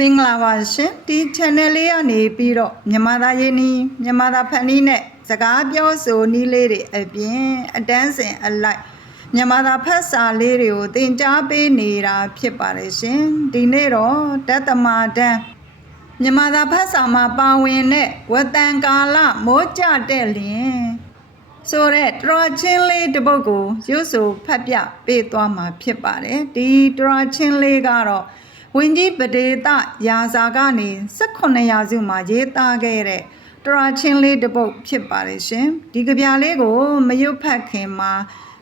မင်္ဂလာပါရှင်ဒီ channel လေးကနေပြီးတော့မြန်မာသားရင်းနီးမြန်မာသားဖန်နီးနဲ့စကားပြောဆိုနည်းလေးတွေအပြင်အတန်းစင်အလိုက်မြန်မာသားဖတ်စာလေးတွေကိုသင်ကြားပေးနေတာဖြစ်ပါတယ်ရှင်ဒီနေ့တော့တတ္တမတန်းမြန်မာသားဖတ်စာမှာပါဝင်တဲ့ဝတန်ကာလမိုးကြတဲ့လျင်ဆိုတဲ့တရချင်းလေးတစ်ပုဒ်ကိုရွတ်ဆိုဖတ်ပြပေးသွားမှာဖြစ်ပါတယ်ဒီတရချင်းလေးကတော့ ဝင်းကြီးပဒေတရာဇာကနေ18ရာစုမှာရေးသားခဲ့တဲ့တရာချင်းလေးတစ်ပုဒ်ဖြစ်ပါတယ်ရှင်ဒီကြပြလေးကိုမရွတ်ဖတ်ခင်မှာ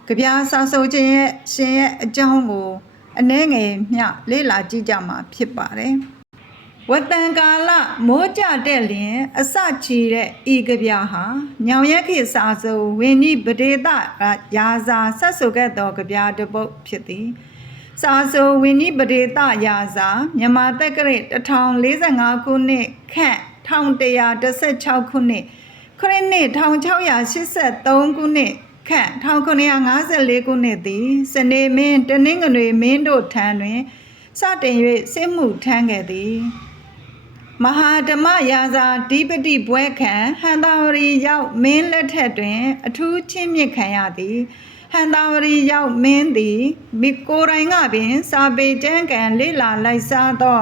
ကြပြစာဆိုခြင်းရဲ့ရှင်ရဲ့အကြောင်းကိုအနှဲငယ်မျှလေ့လာကြည့်ကြမှာဖြစ်ပါတယ်ဝတ္တန်ကာလမိုးကြတဲ့လျင် အစချီတဲ့ဤကြပြဟာညောင်ရက်ခေစာဆိုဝင်းကြီးပဒေတရာဇာဆက်ဆိုခဲ့သောကြပြတစ်ပုဒ်ဖြစ်သည် စာဆိုဝင်းကြီးပဒေတရာစာမြန်မာတက္ကရာ1045ခုနှစ်ခန့်1116ခုနှစ်ခရစ်နှစ်1683ခုနှစ်ခန့်1954ခုနှစ်သည်စနေမင်းတနင်္ဂနွေမင်းတို့ထံတွင်စတင်၍စစ်မှုထမ်းခဲ့သည်မဟာဓမ္မရာဇာဓိပတိဘွဲခံဟန်တာဝရီရောက်မင်းလက်ထက်တွင် အထူးချင်းမြင့်ခံရသည် ဟန်တာဝရီရောက်မင်းသည်မိကိုယ်တိုင်ကပင် စာပေကျမ်းကန်လေ့လာလိုက်စားသော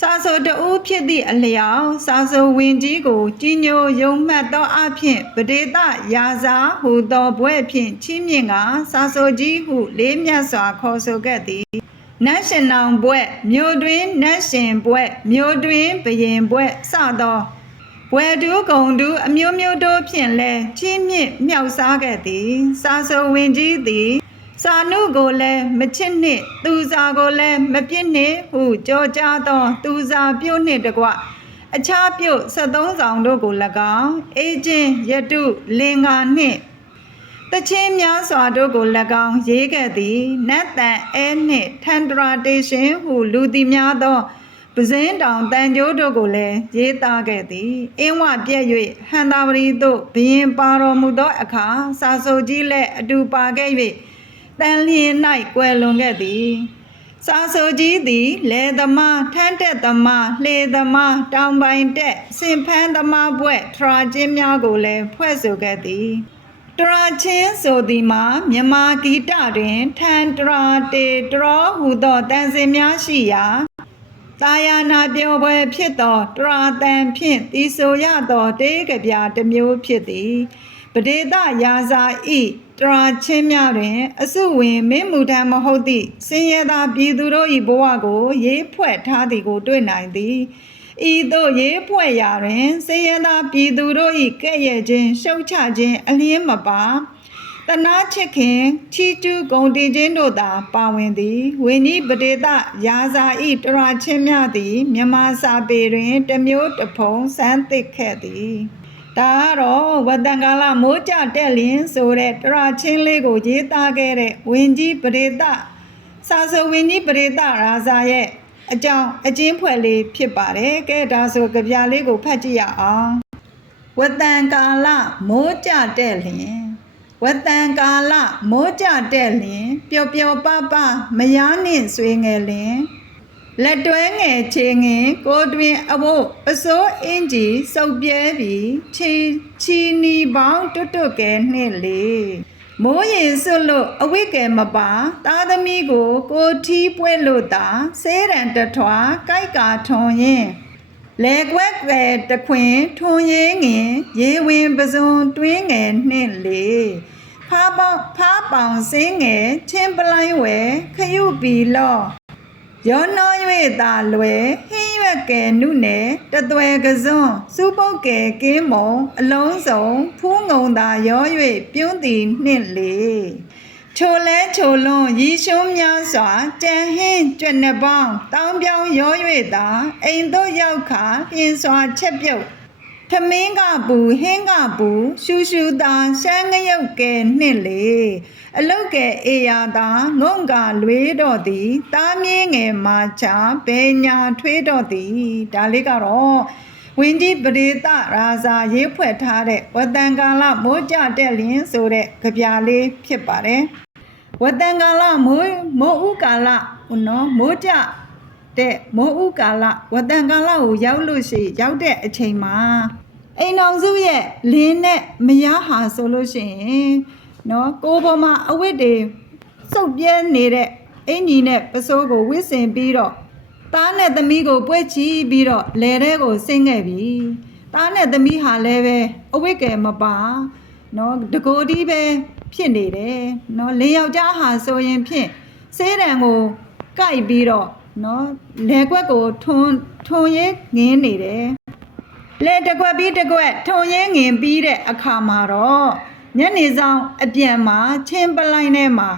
စာဆိုတဦးဖြစ်သည့်အလျောက်စာဆိုဝင်ကြီးကိုကြီးညိုယုံမှတ်သောအဖြစ်ပဒေသရာဇာဟူသောဘွဲ့ဖြင့်ချီးမြှင့်ကစာဆိုကြီးဟုလေးမြတ်စွာခေါ်ဆိုခဲ့သည်နတ်ရှင်နောင်ဘွဲ့မြို့တွင်နတ်ရှင်ဘွဲ့မြို့တွင်ဘယင်ဘွဲ့စသော ဘွယ်တူးကုံတူးအမျိုးမျိုးတို့ဖြင့်လဲချင်းမြင့်မြောက်စားခဲ့သည်စာဆိုဝင်ကြီးသည်စာနုကိုလည်းမချစ်နှင့်သူစာကိုလည်းမပြစ်နှင့်ဟုကြောကြားသော သူစာပြုတ်နှင့်တကွအခြားပြုတ်73ဆောင်တို့ကို၎င်းအေဂျင်ယတုလင်္ကာနှင့်တချင်းများစွာတို့ကို၎င်းရေးခဲ့သည်နတ်တန်အဲနှင့်ထန္တရာတေရှင်ဟုလူသည်များသော ပဇင်းတောင်တန်ကြိုးတို့ကိုလည်းရေးသားခဲ့သည်အင်းဝပြည့်၍ဟန္တာဝရီသို့ဘရင်ပါတော်မူသောအခါစာဆိုကြီးလည်းအတူပါခဲ့၍တန်လျင်၌ကွယ်လွန်ခဲ့သည်စာဆိုကြီးသည်လေသမားထန်းတက်သမားလှေသမားတောင်ပိုင်တက်စင်ဖန်းသမားဘွဲ့ထရာချင်းများကိုလည်းဖွဲ့ဆိုခဲ့သည်တရာချင်းဆိုသည်မှာမြမဂီတတွင်ထန်တရာတေတရောဟူသောတန်စင်များရှိရာ တာယာနာပြောပွဲဖြစ်သောတရာတန်ဖြင့်တီဆိုရသောတေးကပြတစ်မျိုးဖြစ်သည်ပဒေသရာဇာဤတရာချင်းများတွင် အစုဝင်မင်းမူထံမဟုတ်သည့်စင်ရသာပြည်သူတို့၏ဘဝကို ရေးဖွဲ့ထားသည်ကို တွေ့နိုင်သည်ဤသို့ရေးဖွဲ့ရာတွင်စေယသာပြည်သူတို့၏ကဲ့ရဲ့ခြင်းရှုတ်ချခြင်းအလျင်းမပါ တနာချစ်ခင်ချီတူးဂုံတင်ခြင်းတို့သာပါဝင်သည်ဝိနည်းပဒေသရာဇာဤတရာချင်းများသည်မြမစာပေတွင်တစ်မျိုးတစ်ဖုံစမ်းသစ်ခဲ့သည်ဒါကတော့ဝတ္တန်ကာလမိုးကြတက်လင်းဆိုတဲ့တရာချင်းလေးကိုရေးသားခဲ့တဲ့ဝင်းကြီးပဒေသစာစဝင်းကြီးပဒေသရာဇာရဲ့အကြောင်းအကျဉ်းဖွဲ့လေးဖြစ်ပါတယ်ကဲဒါဆိုကြပြလေးကိုဖတ်ကြည့်ရအောင်ဝတ္တန်ကာလမိုးကြတဲ့လျင် ဝတ္တန်ကာလမိုးကြတဲ့လျင်ပျော်ပျော်ပပမယားနှင့်ဆွေငယ်လျင်လက်တွဲငယ်ချေငင်ကိုတွင်အဘို့ပစိုးအင်းကြီးစုပ်ပြဲပြီးချီချီနီပေါင်းတွတ်တွတ်ကဲနှင့်လေမိုးရင်စွတ်လို့အဝိကဲမပါသားသမီးကိုကိုထီးပွဲလို့သာဆေးရန်တထွားကြိုက်ကာထွန်ရင် လေကွက်ကဲတခွင်ထွန်ရေးငင်ရေဝင်ပစုံတွင်းငယ်နှင့်လေဖားပေါင်းဖားပေါင်စင်းငယ်ချင်းပလိုင်းဝဲခရုပီလော့ရောနှော၍သာလွယ်ဟင်းရွက်ကဲနုနယ်တသွဲကစွန်းစူပုတ်ကဲကင်းမုံအလုံးစုံဖူးငုံသာရော၍ပြုံးသည်နှင့်လေ ချိုလဲချိုလွန်ရီရှုံးများစွာကြံဟင်းကြွက်နှစ်ပေါင်းတောင်းပြောင်းရော၍သာအိမ်သို့ရောက်ခါပြင်းစွာချက်ပြုတ်ထမင်းကပူဟင်းကပူရှူရှူသာရှမ်းငရုတ်ကဲနှင့်လေအလုတ်ကဲအေယာသာငုံကလွေးတော့သည်တားမြင်းငယ်မာချဘဲညာထွေးတော့သည်ဒါလေးကတော့ဝင်းကြီးပရိသရာဇာရေးဖွဲ့ထားတဲ့ဝတန်ကာလမိုးကြတဲ့လင်းဆိုတဲ့ကြပြလေးဖြစ်ပါတယ် ဝတန်ကာလမိုးမိုးဥကာလဟိုနော်မိုးကြတဲ့မိုးဥကာလဝတန်ကာလကိုရောက်လို့ရှိရောက်တဲ့အချိန်မှာအိမ်အောင်စုရဲ့လင်းနဲ့မရဟာဆိုလို့ရှိရင်နော်ကိုယ်ပေါ်မှာအဝတ်တွေစုပ်ပြဲနေတဲ့အင်ကြီးနဲ့ပစိုးကိုဝစ်စင်ပြီးတော့သားနဲ့သမီးကိုပွေ့ချီပြီးတော့လယ်ထဲကိုဆင်းခဲ့ပြီသားနဲ့သမီးဟာလည်းပဲအဝတ်ကယ်မပါနော်တကိုယ်ဒီပဲ ဖြစ်နေတယ်နော်လေယောက်ျားဟာဆိုရင်ဖြင့်စေးတံကိုကိုက်ပြီးတော့နော်လေကွက်ကိုထွန်းထွန်ရဲငင်းနေတယ်လဲတစ်ကွက်ပြီးတစ်ကွက်ထုံရင်းငင်ပြီးတဲ့အခါမှာတော့ညနေဆောင်အပြန်မှာချင်းပလိုက်ထဲမှာ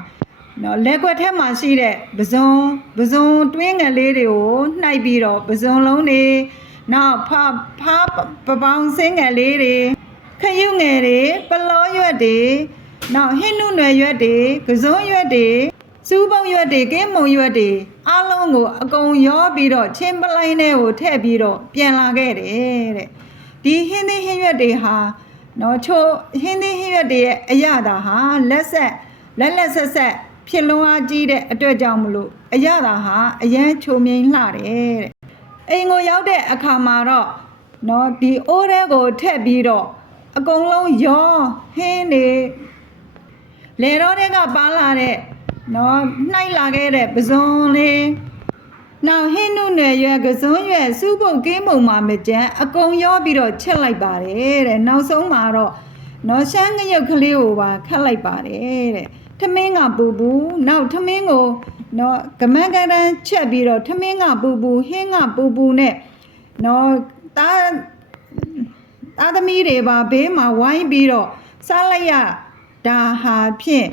နော်လက်ကွက်ထဲမှာရှိတဲ့ပဇွန်ပဇွန်တွင်းငယ်လေးတွေကိုနှိုက်ပြီးတော့ပဇွန်လုံးတွေနောက်ဖဖပပောင်စင်းငယ်လေးတွေခရုငယ်တွေပလောရွက်တွေ နောက်ဟင်းနုနယ်ရွက်တွေကစုံရွက်တွေစူးပုံရွက်တွေကင်းမုံရွက်တွေအားလုံးကိုအကုန်ရောပြီးတော့ချင်းပလိုင်းထဲကိုထည့်ပြီးတော့ပြန်လာခဲ့တယ်တဲ့ဒီဟင်းသီးဟင်းရွက်တွေဟာနော်ချိုးဟင်းသီးဟင်းရွက်တွေရဲ့အရသာဟာလက်ဆက်လက်လက်ဆက်ဆက်ဖြစ်လွန်အားကြီးတဲ့အတွက်ကြောင့်မလို့အရသာဟာအရန်ချိုမြိန်လှတယ်တဲ့အိမ်ကိုရောက်တဲ့အခါမှာတော့နော်ဒီအိုးထဲကိုထည့်ပြီးတော့အကုန်လုံးရောဟင်းနေ လေတော့တဲ့ကပါလာတဲ့နော်နှိုက်လာခဲ့တဲ့ပဇွန်လေးနောက်ဟင်းနုနယ်ရွယ်ကစုံရွယ်စုပုတ်ကင်းမုံမှာမကြမ်းအကုန်ရောပြီးတော့ချက်လိုက်ပါတယ်တဲ့နောက်ဆုံးမှာတော့နော်ရှမ်းငရုတ်ကလေးကိုပါခတ်လိုက်ပါတယ်တဲ့ထမင်းကပူပူနောက်ထမင်းကိုနော်ကမန်းကရန်ချက်ပြီးတော့ထမင်းကပူပူဟင်းကပူပူနဲ့နော်တာတာသမီးတွေပါဘေးမှာဝိုင်းပြီးတော့စားလိုက်ရ ဒါဟာဖြင့်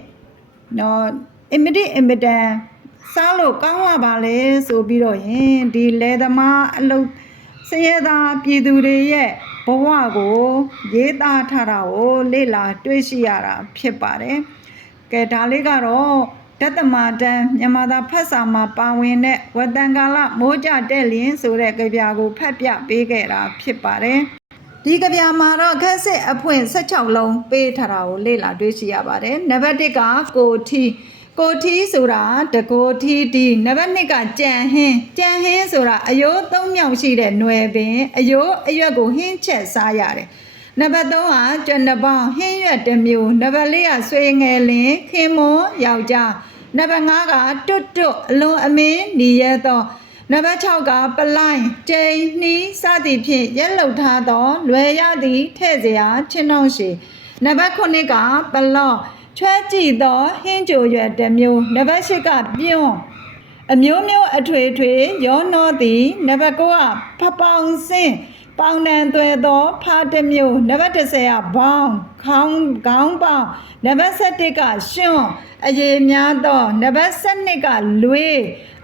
နော်အင်မတိအင်မတန်စားလို့ကောင်းလာပါလေဆိုပြီးတော့ရင်ဒီလေသမားအလုပ်စရဲသားပြည်သူတွေရဲ့ဘဝကိုရေးသားထားတာကိုလေ့လာတွေ့ရှိရတာဖြစ်ပါတယ်။ကဲဒါလေးကတော့တသမတန်မြန်မာသားဖတ်စာမှာပါဝင်တဲ့ဝတ္တန်ကာလမိုးကြတဲ့လင်းဆိုတဲ့ကြပြကိုဖတ်ပြပေးခဲ့တာဖြစ်ပါတယ်။ ဒီကဗျာမှာတော့ခက်စစ်အဖွင့်16လုံးပေးထားတာကိုလေ့လာတွေ့ရှိရပါတယ်။နံပါတ်1ကကိုထီကိုထီဆိုတာတကိုထီဒီနံပါတ်2ကကြံဟင်းကြံဟင်းဆိုတာအယိုး၃မြောက်ရှိတဲ့ຫນွယ်ပင်အယိုးအရွက်ကိုဟင်းချက်စားရတယ်။နံပါတ်3ကကျွန်းတစ်ပေါင်းဟင်းရွက်တစ်မျိုးနံပါတ်4ကဆွေငယ်လင်းခင်မွန်ယောက်ျားနံပါတ်5ကတွတ်တွတ်အလွန်အမင်းညီရဲသော နံပါတ်6ကပလိုင်းကျိန်နှီးစသည်ဖြင့်ရက်လုံထားသောလွယ်ရသည့်ထဲ့စရာချင်းနှောင်းရှိနံပါတ်9ကပလော့ချွဲကြည့်သောဟင်းကြိုရွယ်တစ်မျိုးနံပါတ်10ကပြုံးအမျိုးမျိုးအထွေထွေရောနှောသည်နံပါတ်9ကဖပောင်စင်း ပေါင်တန်သွဲသောဖားတစ်မျိုးနံပါတ်10ကဘောင်းခေါင်းခေါင်းပေါင်းနံပါတ်17ကရှွန့်အရေများသောနံပါတ်12ကလွေး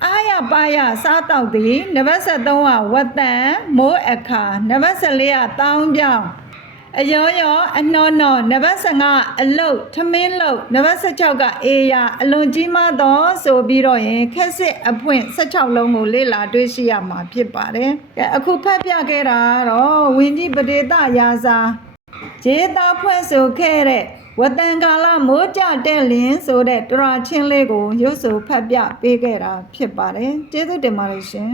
အားရပါရစားတော့သည်နံပါတ်73ကဝတ်တန်မိုးအခါနံပါတ်14ကတောင်းပြောင်း အယောယောအနှောနှောနံပါတ်15အလုတ်ထမင်းလုတ်နံပါတ်16ကအေယာအလွန်ကြီးမားသောဆိုပြီးတော့ရင်ခက်စစ်အဖွင့်16လုံးကိုလေ့လာတွေ့ရှိရမှာဖြစ်ပါတယ်။ကဲအခုဖတ်ပြခဲ့တာကတော့ဝင်းကြီးပဒေတရာစာဂျေတာဖွဲ့ဆိုခဲ့တဲ့ဝတန်ကာလမိုးကြတဲ့လင်းဆိုတဲ့တရာချင်းလေးကိုရုပ်ဆိုဖတ်ပြပေးခဲ့တာဖြစ်ပါတယ်ကျေးဇူးတင်ပါတယ်ရှင်